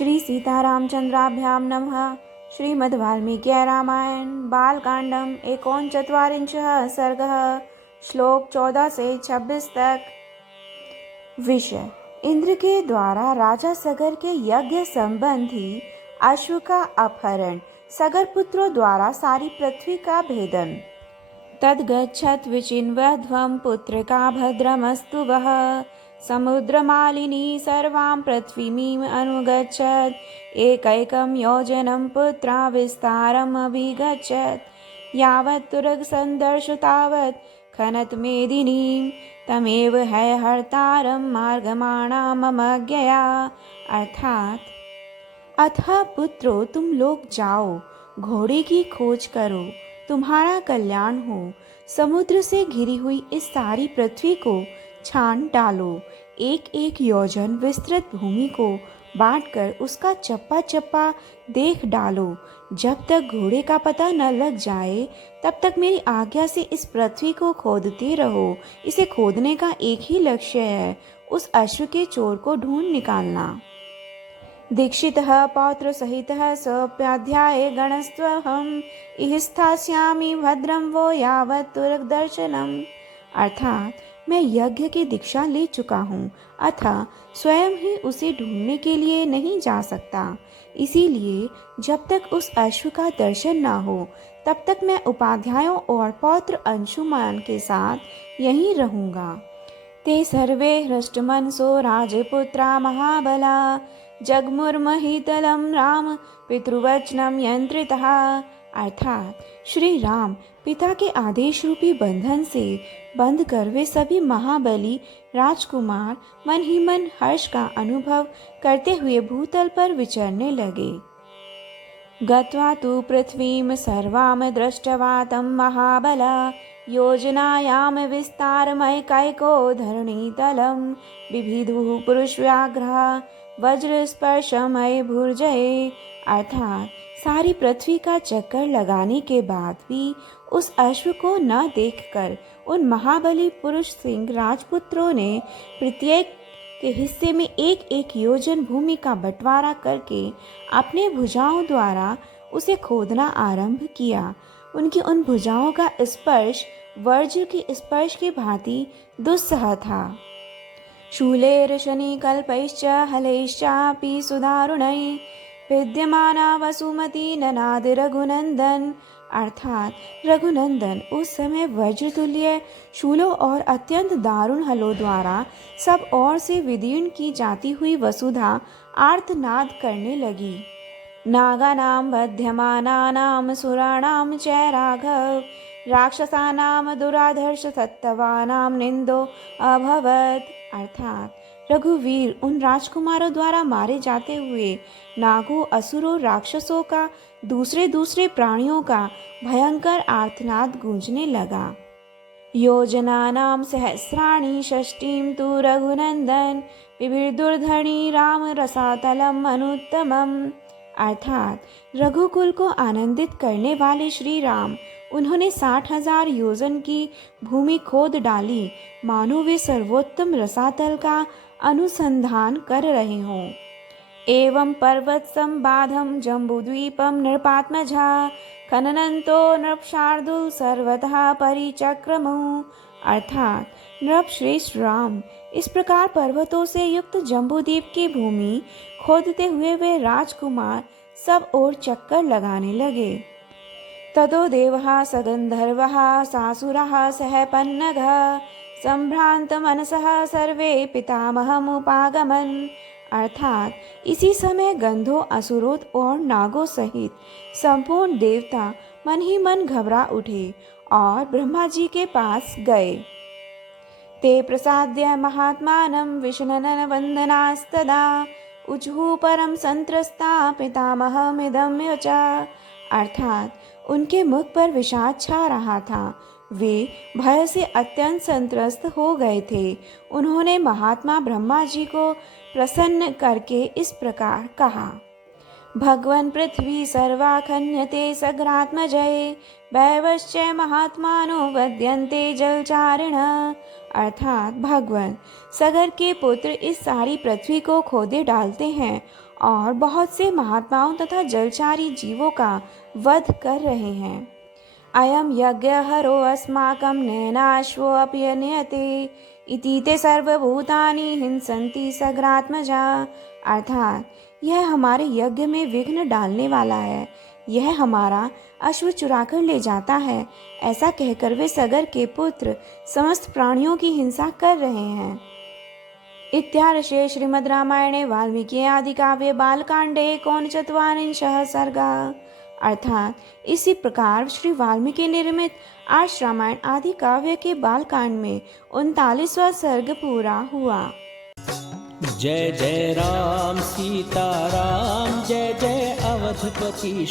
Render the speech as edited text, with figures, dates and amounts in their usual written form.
श्री सीतारामचन्द्राभ्यां नमः। श्रीमद्वाल्मीकि रामायण बालकांडम एकोनचत्वारिंशः सर्गः। श्लोक 14 से 26 तक। विषय: इंद्र के द्वारा राजा सगर के यज्ञ संबंधी अश्व का अपहरण, सगर पुत्रों द्वारा सारी पृथ्वी का भेदन। तद्गच्छत् विचिन्वध्वं पुत्रिका भद्रमस्तु वः, समुद्रमालिनी सर्वां पृथ्वीमीम् अनुगच्छत्। एकैकं योजनं पुत्रा विस्तारम् अभिगच्छत्। यावत् तुरगसन्दर्श तावत् खनत मेदिनीं, तमेव हर्तारं मार्गमाणा मम ज्ञया। अर्थात: अतः पुत्रो तुम लोग जाओ, घोड़े की खोज करो, तुम्हारा कल्याण हो। समुद्र से घिरी हुई इस सारी पृथ्वी को छान डालो। एक एक योजन विस्तृत भूमि को बांटकर उसका चप्पा चप्पा देख डालो। जब तक घोड़े का पता न लग जाए तब तक मेरी आज्ञा से इस पृथ्वी को खोदते रहो। इसे खोदने का एक ही लक्ष्य है, उस अश्व के चोर को ढूंढ निकालना। दीक्षितः पौत्र सहितः सोऽप्याध्याये गणस्त्वहम्, इह स्थास्यामि भद्रं वो यावत् तुरगदर्शनम्। अर्थात मैं यज्ञ की दीक्षा ले चुका हूँ, अतः स्वयं ही उसे ढूंढने के लिए नहीं जा सकता। इसीलिए जब तक उस अश्व का दर्शन न हो तब तक मैं उपाध्यायों और पौत्र अंशुमान के साथ यहीं रहूँगा। ते सर्वे हृष्टमनसो राजपुत्रा महाबला, जगमुर्महीतलं राम पितृवचनं यंत्रितः। अर्थात श्री राम पिता के आदेश रूपी बंधन से बंध कर वे सभी महाबली राजकुमार मन ही मन हर्ष का अनुभव करते हुए भूतल पर विचरने लगे। गत्वा तु पृथ्वीं सर्वां दृष्ट्वा तं महाबला, योजनायां विस्तारमैकैको धरणीतलं। बिभिदुः पुरुषव्याघ्रः वज्रस्पर्शमय भुर्जये। अर्थात सारी पृथ्वी का चक्कर लगाने के बाद भी उस अश्व को न देखकर उन महाबली पुरुष सिंह राजपुत्रों ने प्रत्येक के हिस्से में एक एक योजन भूमि का बंटवारा करके अपने भुजाओं द्वारा उसे खोदना आरंभ किया। उनकी उन भुजाओं का स्पर्श वज्र के स्पर्श की भांति दुस्सह था। शूलैर्शनिकल्पैश्च हलैश्चापि सुदारुणैः, विद्यमाना वसुमती ननाद रघुनंदन। अर्थात रघुनंदन उस समय वज्रतुल्य शूलों और अत्यंत दारुण हलों द्वारा सब ओर से विदीर्ण की जाती हुई वसुधा आर्तनाद करने लगी। नागानां बध्यमानानां सुराणां च राघव, राक्षसानां दुराधर्ष सत्तवानां निंदो अभवत्। अर्थात रघुवीर उन राजकुमारों द्वारा मारे जाते हुए नागों, असुरों, राक्षसों का, दूसरे दूसरे प्राणियों का भयंकर आर्तनाद गूंजने लगा। योजनानां सहस्राणि षष्टिं तु रघुनंदन, बिभिर्दुर्धर्णी राम रसातलम अनुत्तमम्। अर्थात रघुकुल को आनंदित करने वाले श्री राम, उन्होंने 60,000 योजन की भूमि खोद डाली, मानो वे सर्वोत्तम रसातल का अनुसंधान कर रहे हों। एवं पर्वत संबाधम जम्बूद्वीपम नृपात्मजा, खननन्तो नृपशार्दूल सर्वतः परिचक्रमु। अर्थात नृप श्रेष्ठ राम इस प्रकार पर्वतों से युक्त जम्बूद्वीप की भूमि खोदते हुए वे राजकुमार सब ओर चक्कर लगाने लगे। ततो देवः सगंधर्वः सासुरः सह पन्नगः, संभ्रांत मनसः सर्वे पितामहमुपागमन्। अर्थात इसी समय गंधों, असुरों और नागों सहित संपूर्ण देवता मन ही मन घबरा उठे और ब्रह्मा जी के पास गए। ते प्रसाद्य महात्मानं विष्णुनन वंदनास्तदा, उचुः परम संत्रस्ता पितामहमिदं च। अर्थात उनके मुख पर विषाद छा रहा था, वे भय से अत्यंत संत्रस्त हो गए थे। उन्होंने महात्मा ब्रह्मा जी को प्रसन्न करके इस प्रकार कहा। भगवन् पृथ्वी सर्वा खन्यते सगरात्मजये दैवश्च महात्मानो वद्यन्ते जलचारिणः। अर्थात भगवान सगर के पुत्र इस सारी पृथ्वी को खोदे डालते हैं और बहुत से महात्माओं तथा जलचारी जीवों का वध कर रहे हैं। अयम यज्ञ हरो अस्माकं नैनाश्वो अपयन्यते इति ते सर्वभूतानि हिंसन्ति सगरात्मजा। अर्थात यह हमारे यज्ञ में विघ्न डालने वाला है, यह हमारा अश्व चुराकर ले जाता है, ऐसा कहकर वे सगर के पुत्र समस्त प्राणियों की हिंसा कर रहे हैं। इत्यार्षे श्रीमद् रामायणे वाल्मीकि आदि काव्ये बालकांडे 39 सर्गा। अर्थात इसी प्रकार श्री वाल्मीकि निर्मित आर्ष रामायण आदि काव्य के बालकांड में 39वां सर्ग पूरा हुआ। जय जय राम सीता राम, जय जय अवधपति।